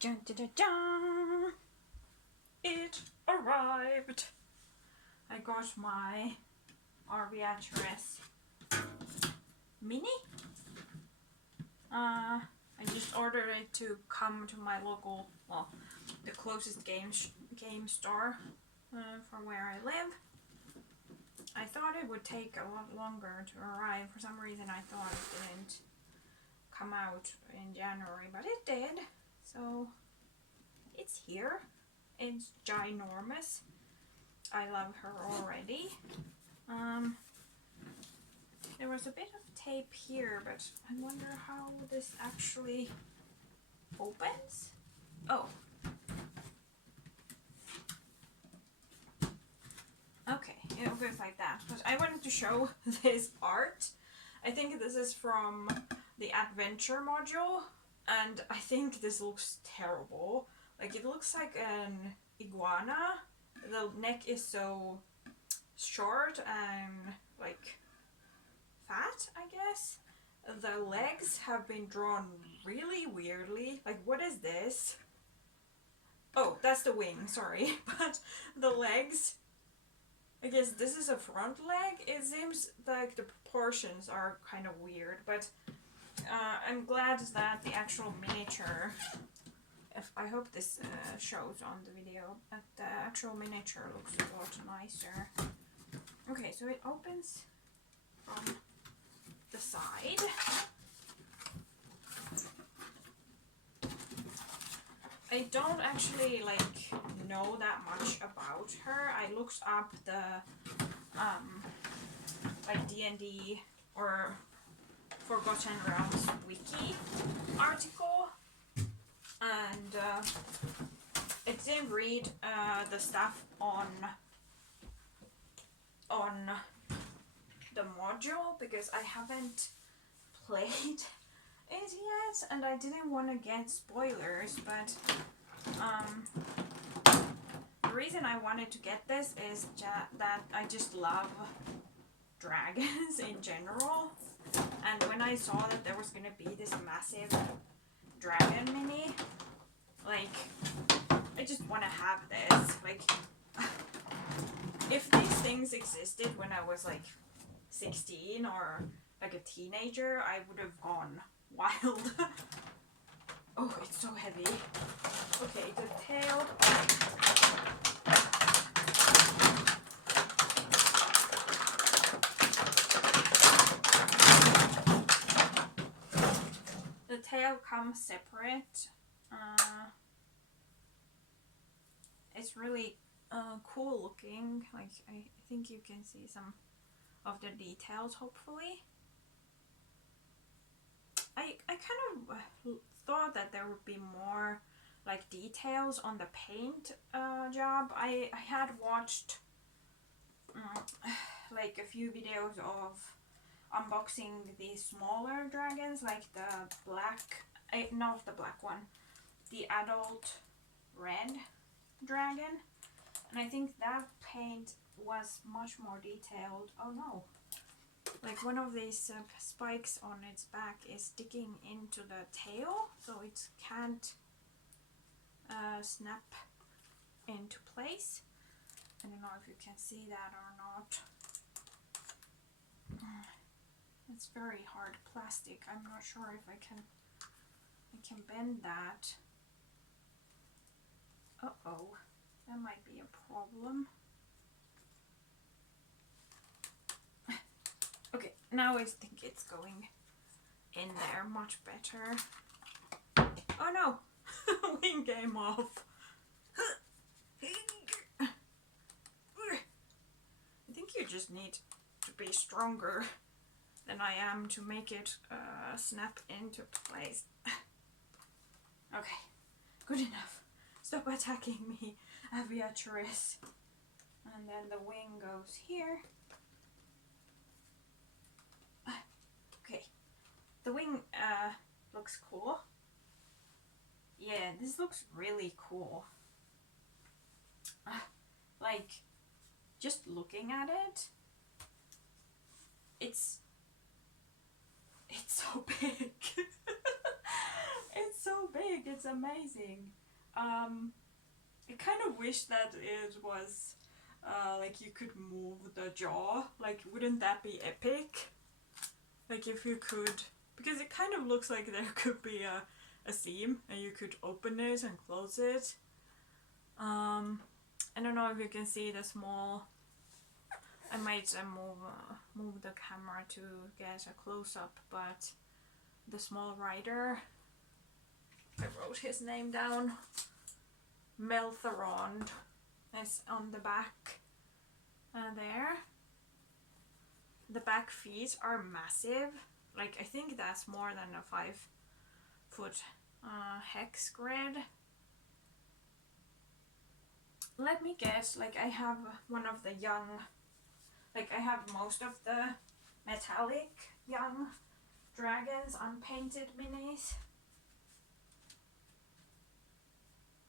Dun, dun, dun, dun. It arrived. I got my Arveiaturice mini. I just ordered it to come to my local, well, the closest game store from where I live. I thought it would take a lot longer to arrive. For some reason I thought it didn't come out in January, but it did. So it's here. It's ginormous. I love her already. There was a bit of tape here, but I wonder how this actually opens. Oh. Okay, it opens like that. But I wanted to show this art. I think this is from the adventure module, and I think this looks terrible. Like, it looks like an iguana. The neck is so short and like fat, I guess. The legs have been drawn really weirdly. Like, what is this? Oh, that's the wing, sorry. But the legs, I guess this is a front leg. It seems like the proportions are kind of weird, but I'm glad that the actual miniature, I hope this shows on the video, but the actual miniature looks a lot nicer. Okay, so it opens from the side. I don't actually know that much about her. I looked up the D&D or Forgotten Realms wiki article, and it didn't read the stuff on the module because I haven't played it yet, and I didn't want to get spoilers, but the reason I wanted to get this is that I just love dragons in general, and when I saw that there was gonna be this massive dragon mini, like, I just want to have this. Like, if these things existed when I was like 16 or like a teenager, I would have gone wild. Oh, it's so heavy. Okay, the tail. The tail comes separate. It's really cool looking. Like, I think you can see some of the details, hopefully. I kind of thought that there would be more like details on the paint job. I had watched like a few videos of unboxing these smaller dragons, like the black, not the black one, the adult red dragon, and I think that paint was much more detailed. Oh no. Like, one of these spikes on its back is sticking into the tail, so it can't snap into place. I don't know if you can see that or not. It's very hard plastic. I'm not sure if I can bend that. Uh-oh, that might be a problem. Okay, now I think it's going in there much better. Oh no! Wing came off. I think you just need to be stronger than I am to make it snap into place. Okay, good enough. Stop attacking me, Arveiaturice. And then the wing goes here. Okay, the wing looks cool. Yeah, this looks really cool. Like, just looking at it, it's so big. It's so big, it's amazing. I kind of wish that it was like you could move the jaw. Like, wouldn't that be epic? Like if you could, because it kind of looks like there could be a seam and you could open it and close it. I don't know if you can see the small. I might move the camera to get a close up, but the small rider, I wrote his name down. Meltherond is on the back there. The back feet are massive. Like, I think that's more than a 5-foot hex grid. Let me guess, like I have one of the young, like I have most of the metallic young dragons unpainted minis.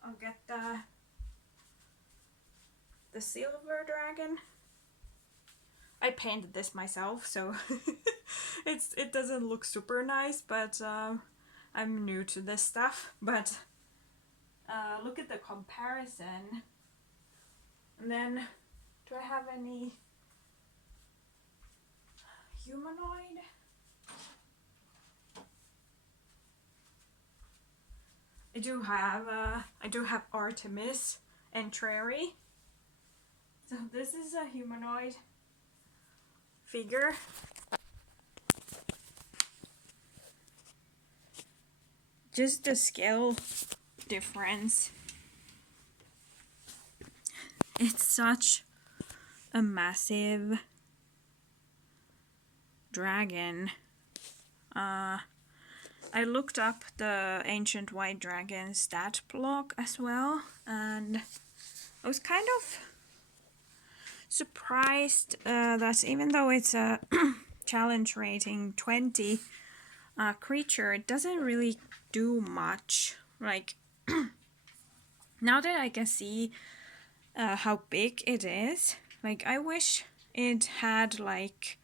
I'll get the silver dragon. I painted this myself, so it doesn't look super nice, but I'm new to this stuff. But look at the comparison. And then, do I have any humanoid? I do have Artemis and Trary. So this is a humanoid figure. Just the scale difference. It's such a massive dragon. I looked up the ancient white dragon stat block as well, and I was kind of surprised that even though it's a challenge rating 20 creature, it doesn't really do much. Like, now that I can see how big it is, like I wish it had like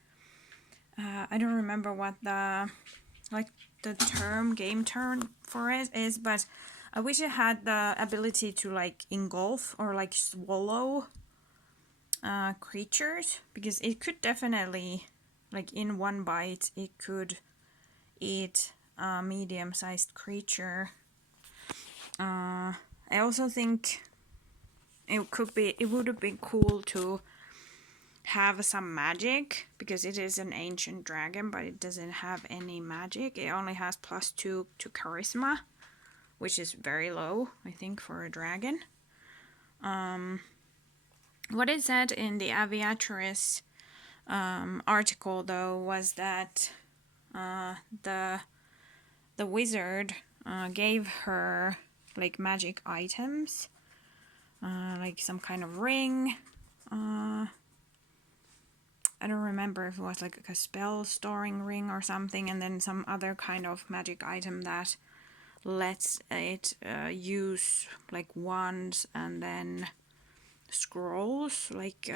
I don't remember what the game term for it is, but I wish it had the ability to like engulf or like swallow creatures, because it could definitely, like in one bite, it could eat a medium-sized creature. I also think it would have been cool to have some magic, because it is an ancient dragon, but it doesn't have any magic. It only has +2 to charisma, which is very low, I think, for a dragon. What it said in the Arveiaturice article, though, was that the wizard gave her like magic items, like some kind of ring. I don't remember if it was like a spell storing ring or something, and then some other kind of magic item that lets it use like wands and then scrolls like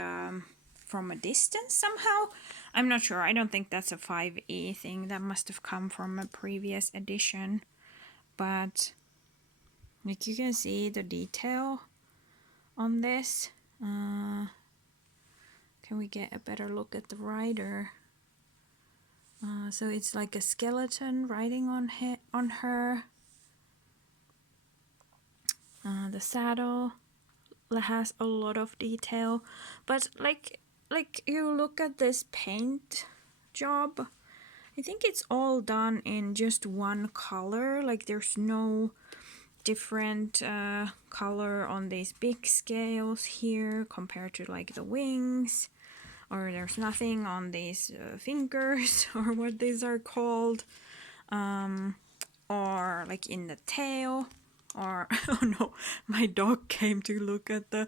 from a distance somehow. I'm not sure. I don't think that's a 5e thing. That must have come from a previous edition. But like you can see the detail on this. Can we get a better look at the rider? So it's like a skeleton riding on her. The saddle has a lot of detail, but like you look at this paint job, I think it's all done in just one color. Like there's no different color on these big scales here compared to like the wings, or there's nothing on these fingers or what these are called, or like in the tail, or oh no, my dog came to look at the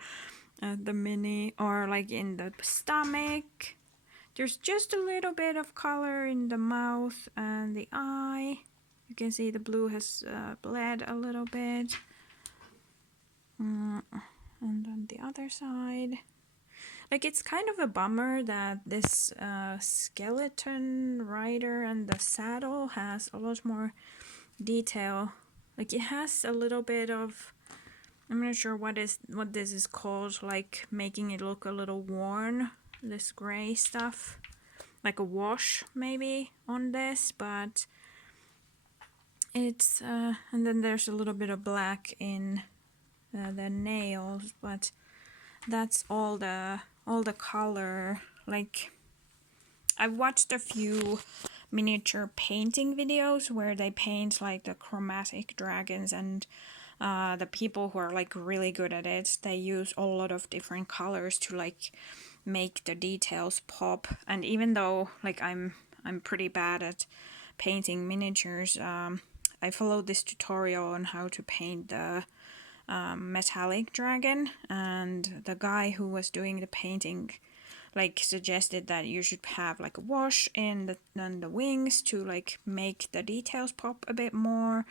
mini, or like in the stomach. There's just a little bit of color in the mouth and the eye. You can see the blue has bled a little bit. And then the other side. Like, it's kind of a bummer that this skeleton rider and the saddle has a lot more detail Like it has a little bit of, I'm not sure what this is called, like making it look a little worn, this gray stuff, like a wash maybe on this, but it's and then there's a little bit of black in the nails, but that's all the color. Like I've watched a few miniature painting videos where they paint like the chromatic dragons, and the people who are like really good at it, they use a lot of different colors to like make the details pop. And even though like I'm pretty bad at painting miniatures, I followed this tutorial on how to paint the metallic dragon, and the guy who was doing the painting like suggested that you should have like a wash in the wings to like make the details pop a bit more,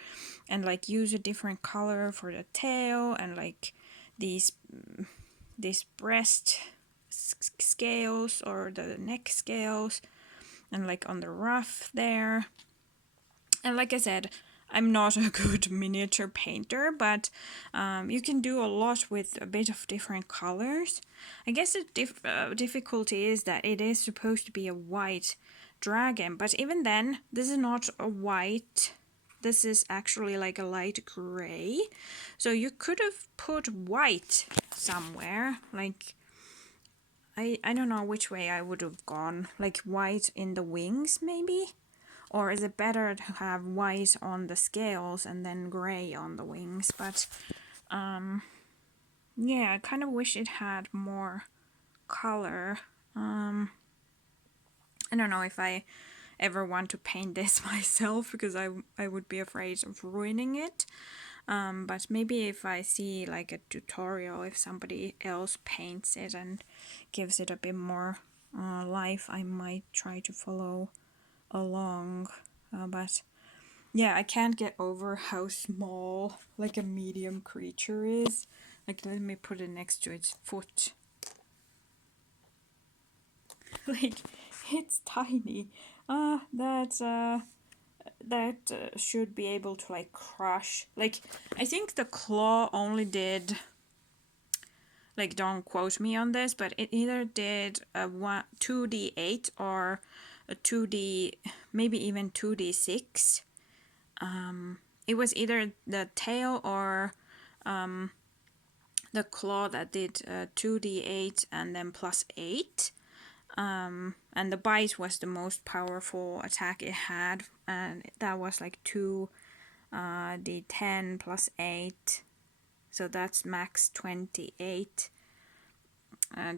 and like use a different color for the tail, and like these breast scales or the neck scales, and like on the ruff there. And like I said, I'm not a good miniature painter, but you can do a lot with a bit of different colors. I guess the difficulty is that it is supposed to be a white dragon, but even then, this is not a white. This is actually like a light gray. So you could have put white somewhere, like I don't know which way I would have gone, like white in the wings maybe? Or is it better to have white on the scales and then gray on the wings? But yeah, I kind of wish it had more color. I don't know if I ever want to paint this myself, because I would be afraid of ruining it. But maybe if I see like a tutorial, if somebody else paints it and gives it a bit more life, I might try to follow along. But yeah, I can't get over how small like a medium creature is. Like, let me put it next to its foot. Like, it's tiny. That should be able to like crush. Like, I think the claw only did, like, don't quote me on this, but it either did a 2d8 or a 2d, maybe even 2d6. It was either the tail or the claw that did 2d8 and then plus 8. And the bite was the most powerful attack it had, and that was like 2d10 plus 8. So that's max 28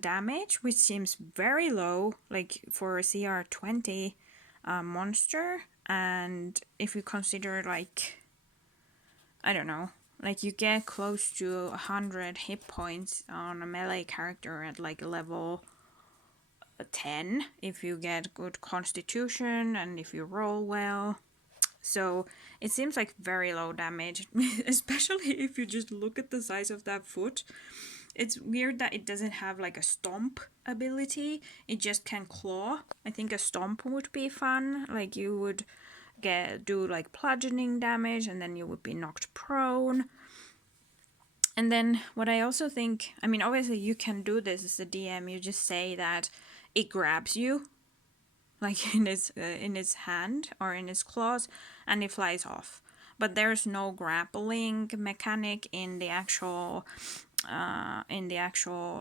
damage, which seems very low, like for a CR20 monster. And if you consider, like, I don't know, like you get close to 100 hit points on a melee character at like level 10 if you get good constitution and if you roll well. So it seems like very low damage, especially if you just look at the size of that foot. It's weird that it doesn't have like a stomp ability. It just can claw. I think a stomp would be fun. Like you would do like bludgeoning damage, and then you would be knocked prone. And then what I also think, I mean, obviously you can do this as a DM. You just say that it grabs you, like in its hand or in its claws, and it flies off. But there's no grappling mechanic in the actual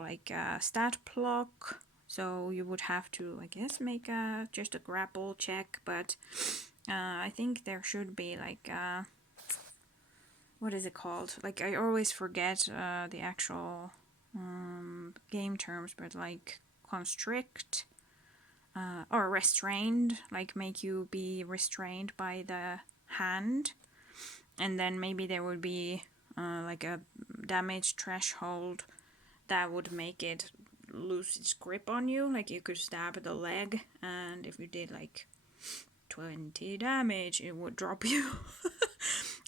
like stat block. So you would have to, I guess, make just a grapple check. But I think there should be like what is it called? Like, I always forget the actual game terms, but like constrict or restrained, like make you be restrained by the hand. And then maybe there would be like a damage threshold that would make it lose its grip on you. Like you could stab the leg, and if you did like 20 damage, it would drop you.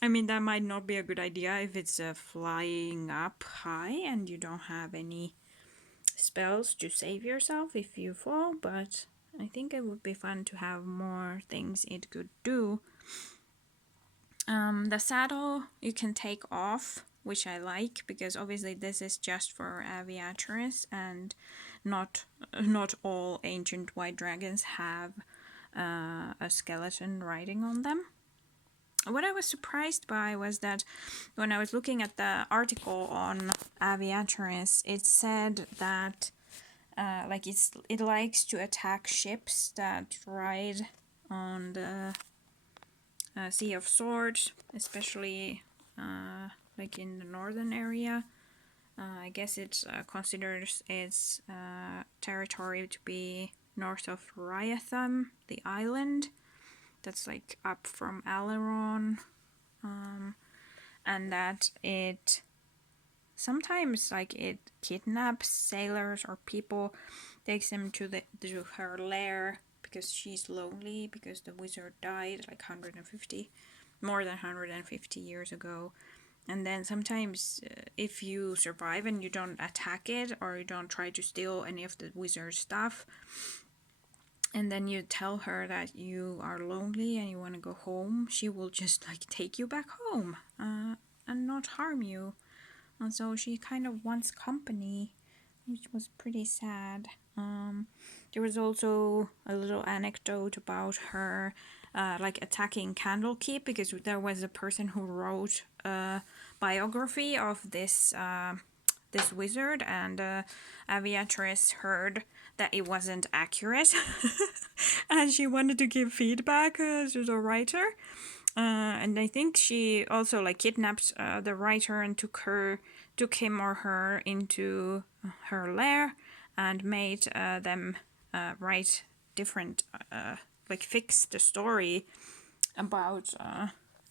I mean, that might not be a good idea if it's flying up high and you don't have any spells to save yourself if you fall, but I think it would be fun to have more things it could do. The saddle you can take off, which I like, because obviously this is just for Arveiaturice, and not all ancient white dragons have a skeleton riding on them. What I was surprised by was that when I was looking at the article on Arveiaturice, it said that like it likes to attack ships that ride on the Sea of Swords, especially like in the northern area. I guess it considers its territory to be north of Ryatham, the island. That's like up from Alaron. And that it sometimes like it kidnaps sailors or people, takes them to her lair because she's lonely, because the wizard died like more than 150 years ago. And then sometimes if you survive and you don't attack it, or you don't try to steal any of the wizard's stuff, and then you tell her that you are lonely and you want to go home, she will just like take you back home and not harm you. And so she kind of wants company, which was pretty sad. There was also a little anecdote about her like attacking Candlekeep, because there was a person who wrote a biography of this wizard, and Arveiaturice heard that it wasn't accurate and she wanted to give feedback to the writer. And I think she also like kidnapped the writer and took him or her into her lair and made them write different, like fix the story about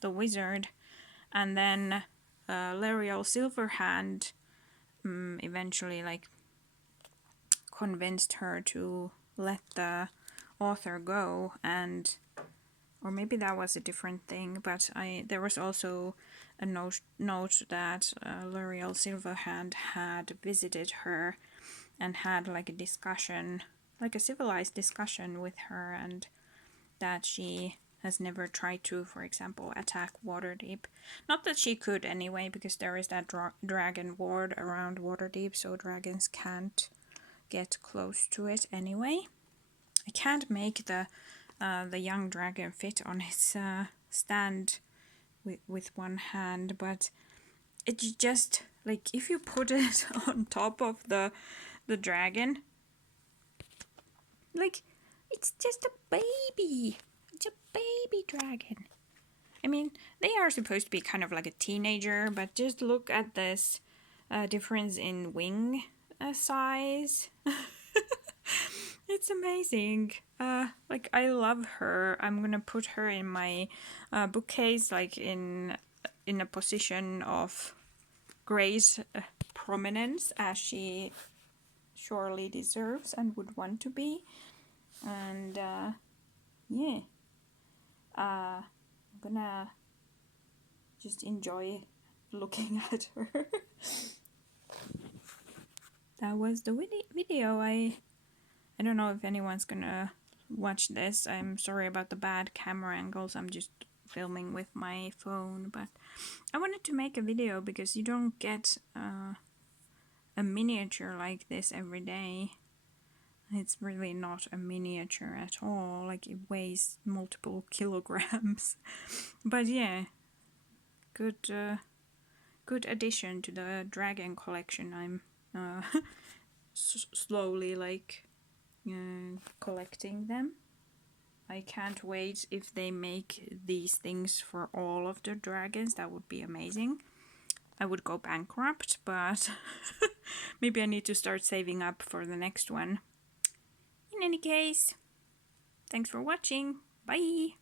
the wizard. And then L'Oreal Silverhand eventually like convinced her to let the author go, and or maybe that was a different thing, but there was also a note that L'Oreal Silverhand had visited her and had like a discussion, like a civilized discussion with her, and that she has never tried to, for example, attack Waterdeep. Not that she could anyway, because there is that dragon ward around Waterdeep, so dragons can't get close to it anyway. I can't make the young dragon fit on his stand with one hand, but it's just like if you put it on top of the dragon, like it's just a baby. It's a baby dragon. I mean, they are supposed to be kind of like a teenager, but just look at this difference in wing size. It's amazing. Like I love her. I'm gonna put her in my bookcase, like in a position of great prominence, as she surely deserves and would want to be. And yeah, I'm gonna just enjoy looking at her. That was the video. I don't know if anyone's gonna watch this. I'm sorry about the bad camera angles. I'm just filming with my phone, but I wanted to make a video because you don't get a miniature like this every day. It's really not a miniature at all. Like it weighs multiple kilograms. But yeah, good addition to the dragon collection. I'm slowly like collecting them. I can't wait if they make these things for all of the dragons. That would be amazing. I would go bankrupt, but maybe I need to start saving up for the next one. In any case, thanks for watching. Bye!